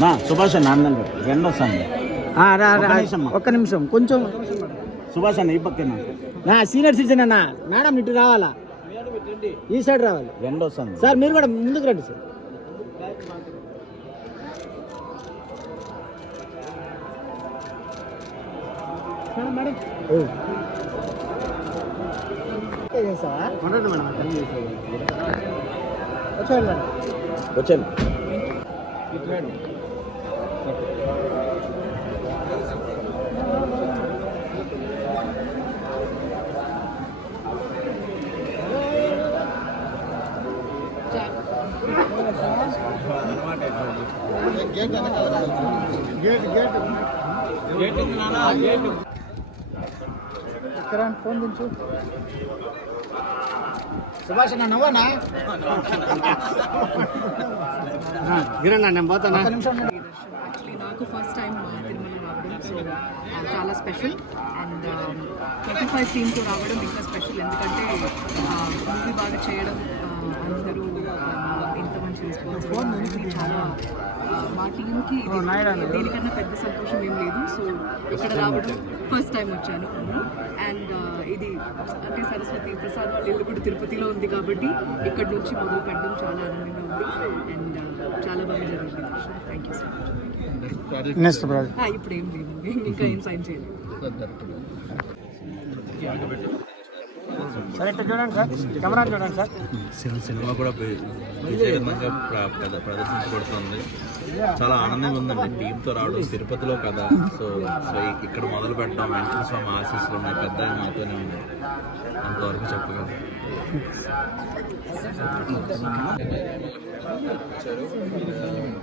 మా సుభాష్ అన్న అందంగా రెండు రా. ఒక్క నిమిషం కొంచెం. సుభాష్ అన్న ఈ పక్కన. నా సీనియర్ సిటిజన్ అన్న మేడం ఇటు రావాలా? ఈ సైడ్ రావాలి. రెండు వస్తుంది సార్ మీరు కూడా ముందుకు రండి సార్. Madam madam. అట్లా చేసేది. వచ్చేయండి మేడం వచ్చాను ఇటు రండి. ఇక్కడ ఫోన్ దించు సుభాష్ అన్న నవ్వనా? గిరండి నేను పోతానా? నిమిషం నాకు ఫస్ట్ టైం తిరుమల రావడం సో చాలా స్పెషల్ అండ్ ట్వంటీ ఫైవ్ టీమ్తో రావడం ఇంకా స్పెషల్ ఎందుకంటే మూవీ బాగా చేయడం అందరూ ఇంత మంచి రెస్పాన్స్ చాలా మా టీంకి దీనికన్నా పెద్ద సంతోషం ఏం లేదు. సో ఇక్కడ రావడం ఫస్ట్ టైం వచ్చాను. అండ్ ఇది అంటే సరస్వతి ప్రసాద్ వాళ్ళ ఇల్లు కూడా తిరుపతిలో ఉంది కాబట్టి ఇక్కడ నుంచి మొదలు పెట్టడం చాలా ఆనందంగా ఉంది. అండ్ చాలా బాగా జరిగింది. Thank you so much next brother ఆ, ఇప్పుడు ఏం లేదు. ఇంకా ఏం సైన్ చేయలేదు. సరే ఇట్లా చూడండి సార్? కెమెరా చూడండి సార్. సినిమా సినిమా కూడా ప్రద- ప్రదర్శించబడుతుంది. చాలా ఆనందంగా ఉందండి. టీంతో రావడం తిరుపతిలో కదా. సో ఇక్కడ మొదలు పెట్టడం వెంకట స్వామి ఆశీస్సులు ఉన్నాయి పెద్ద ఆయన మాతోనే ఉంది. అంతవరకు చెప్పగలను.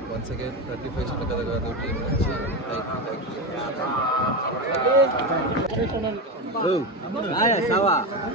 వన్స్ అగైన్ థర్టీ ఫైవ్ చిన్న కథ గారు టీం నుంచి thank you thank you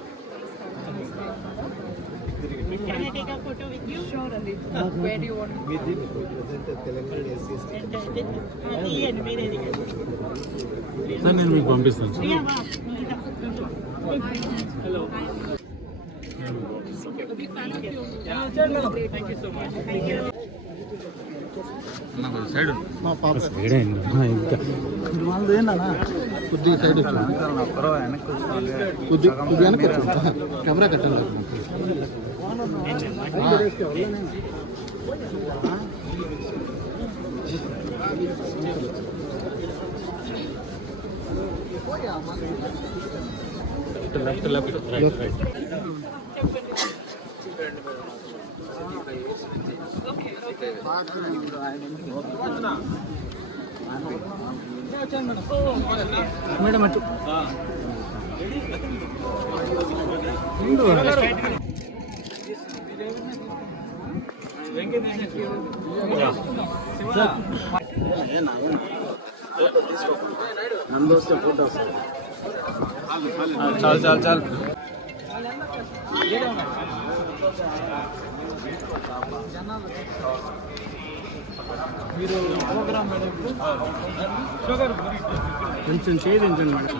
sir నేను మీకు పంపిస్తాను సార్ సైడ్ మా పాప ఇంకా. వాళ్ళది ఏంటన్నా కొద్దిగా సైడ్ వచ్చింది కొద్దిగా వెనక్కి వచ్చింది కెమెరా కట్టండి left left right right madam అటు నన్ను వస్తే ఫోటో వస్తుంది చాలు చాలు మీరు కొంచెం చేయించండి మేడం